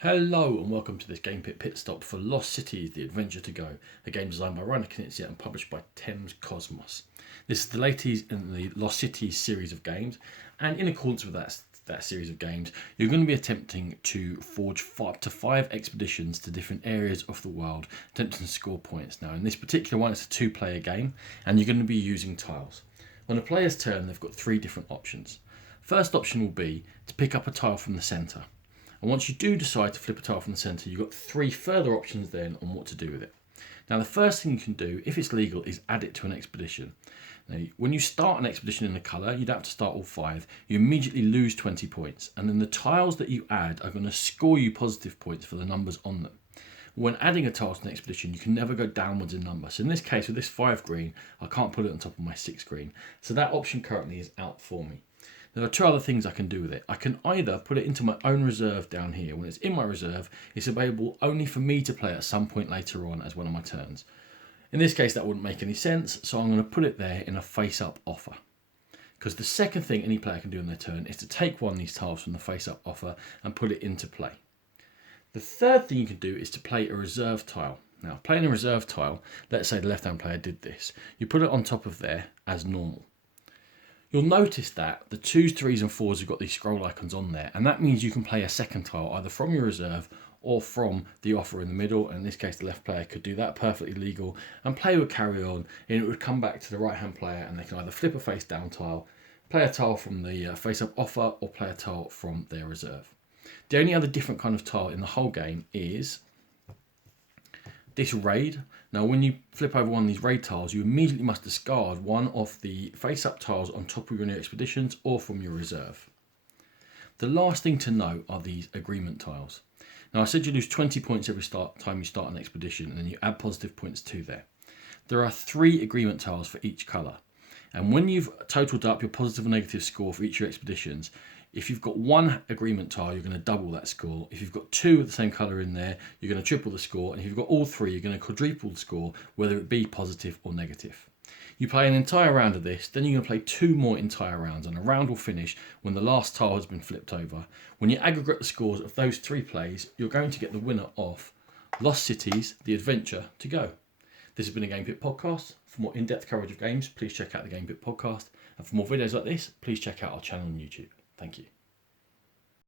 Hello and welcome to this Game Pit Stop for Lost Cities, The Adventure to Go, a game designed by Reiner Knizia and published by Thames Kosmos. This is the latest in the Lost Cities series of games, and in accordance with that series of games, you're going to be attempting to forge up to 5 expeditions to different areas of the world, attempting to score points. Now, in this particular one, it's a 2-player game, and you're going to be using tiles. On a player's turn, they've got 3 different options. First option will be to pick up a tile from the centre. And once you do decide to flip a tile from the centre, you've got 3 further options then on what to do with it. Now, the first thing you can do, if it's legal, is add it to an expedition. Now, when you start an expedition in a colour, you don't have to start all 5. You immediately lose 20 points. And then the tiles that you add are going to score you positive points for the numbers on them. When adding a tile to an expedition, you can never go downwards in number. So in this case, with this 5 green, I can't put it on top of my 6 green. So that option currently is out for me. There are 2 other things I can do with it. I can either put it into my own reserve down here. When it's in my reserve, it's available only for me to play at some point later on as one of my turns. In this case, that wouldn't make any sense, so I'm going to put it there in a face-up offer. Because the second thing any player can do on their turn is to take one of these tiles from the face-up offer and put it into play. The third thing you can do is to play a reserve tile. Now, playing a reserve tile, let's say the left-hand player did this. You put it on top of there as normal. You'll notice that the 2s, 3s and 4s have got these scroll icons on there, and that means you can play a second tile either from your reserve or from the offer in the middle. And in this case, the left player could do that perfectly legal, and play would carry on, and it would come back to the right hand player, and they can either flip a face down tile, play a tile from the face up offer, or play a tile from their reserve. The only other different kind of tile in the whole game is this raid. Now, when you flip over one of these raid tiles, you immediately must discard one of the face-up tiles on top of your new expeditions or from your reserve. The last thing to note are these agreement tiles. Now, I said you lose 20 points every time you start an expedition, and then you add positive points to there. There are 3 agreement tiles for each colour, and when you've totaled up your positive or negative score for each of your expeditions, if you've got 1 agreement tile, you're going to double that score. If you've got 2 of the same colour in there, you're going to triple the score. And if you've got all 3, you're going to quadruple the score, whether it be positive or negative. You play an entire round of this, then you're going to play 2 more entire rounds, and a round will finish when the last tile has been flipped over. When you aggregate the scores of those 3 plays, you're going to get the winner of Lost Cities, The Adventure to Go. This has been a Game Pit podcast. For more in-depth coverage of games, please check out the Game Pit podcast. And for more videos like this, please check out our channel on YouTube. Thank you.